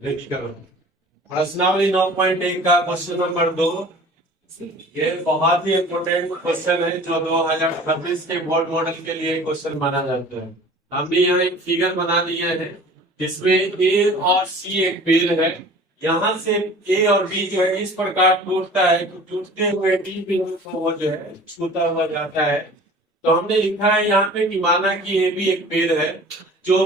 प्रश्नावली 9.1 का question number 2। ये बहुत ही इम्पोर्टेंट क्वेश्चन है जो 2026 के बोर्ड मॉडल के लिए क्वेश्चन माना जाता है। हमने यहाँ एक फिगर बना दिया है जिसमें ए और सी एक पेड़ है। यहाँ से ए और बी जो है इस प्रकार टूटता है तो टूटते हुए डी बिंदु को वो जो है छूता हुआ जाता है। तो हमने लिखा है यहाँ पे कि माना कि ए भी एक पेड़ है जो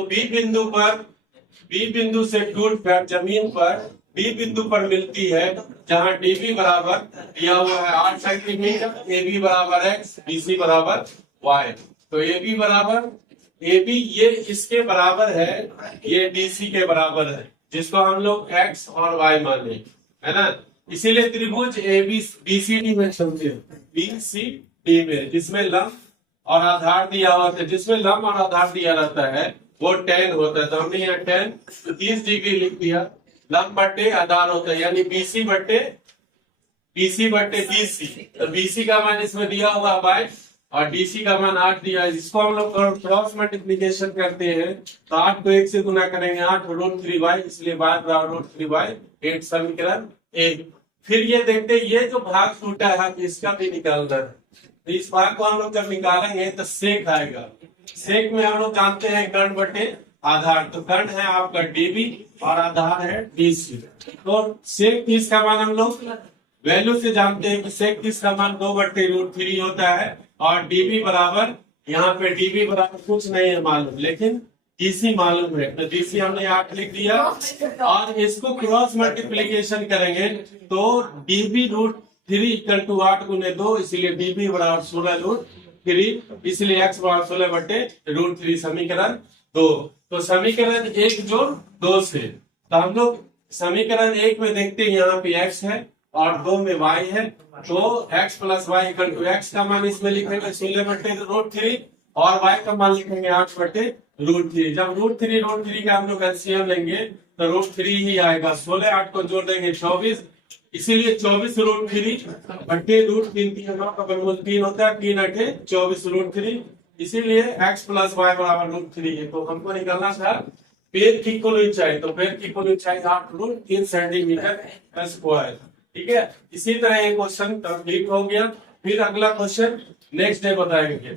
बी बिंदु से टूटकर जमीन पर बी बिंदु पर मिलती है, जहां डीबी बराबर दिया हुआ है 8 सेंटीमीटर, ए बी बराबर एक्स, बी सी बराबर वाई। तो ए बी ये इसके बराबर है, ये डी सी के बराबर है, जिसको हम लोग एक्स और वाई माने, है ना। इसीलिए त्रिभुज A B B C D में समझे, बी सी डी में जिसमें लंब और आधार दिया हुआ था, जिसमें लंब और आधार दिया रहता है वो 10 होता है। तो हमने यहाँ 10 30 डिग्री लिख दिया, लंब बट्टे आधार होता है, यानी बीसी बट्टे बीसी। तो बीसी का मान इसमें दिया हुआ 22 और डीसी का मान 8 दिया है। जिसको हम लोग क्रॉस मल्टीप्लीकेशन करते हैं तो 8 को 1 से गुना करेंगे, 8 √3y, इसलिए y √3y 8 समीकरण 1। फिर ये देखते ये जो भाग टूटा है इसका भी निकालना है। तो इस भाग को हम लोग जब निकालेंगे तो सेक आएगा। सेक में हम लोग जानते हैं कर्ण बटे आधार, तो कर्ण है आपका डीबी और आधार है डीसी। तो सेक 30 का मान हम लोग वैल्यू से जानते हैं कि सेक 30 का मान 2/√3 होता है और डीबी बराबर, यहाँ पे डीबी बराबर कुछ नहीं है मालूम, लेकिन डीसी मालूम है। तो डीसी हमने 8 लिख दिया और इसको क्रॉस मल्टीप्लीकेशन करेंगे तो डीबी √3 = 8 × 2, इसलिए डीबी बराबर 16√3, इसलिए एक्स बराबर 16/√3 समीकरण 2। तो समीकरण 1 जोड़ 2 से, तो हम लोग समीकरण 1 में देखते हैं यहाँ पे x है और 2 में y है, तो x + y = x का मान इसमें लिखेंगे 16/√3 और y का मान लिखेंगे 8/√3। जब √3 का हम लोग एलसीएम लेंगे तो √3 ही आएगा। 16 8 को जोड़ देंगे 24, इसीलिए 24√3/√3 3 होता है, 3 × 24√3, इसीलिए x + y = √3 है। तो हमको निकालना था पेड़ की कुल ऊंचाई, तो पेड़ की कुल ऊंचाई 8√3 सेंटीमीटर²। ठीक है, इसी तरह ये क्वेश्चन कंप्लीट हो गया। फिर अगला क्वेश्चन नेक्स्ट डे बताएंगे।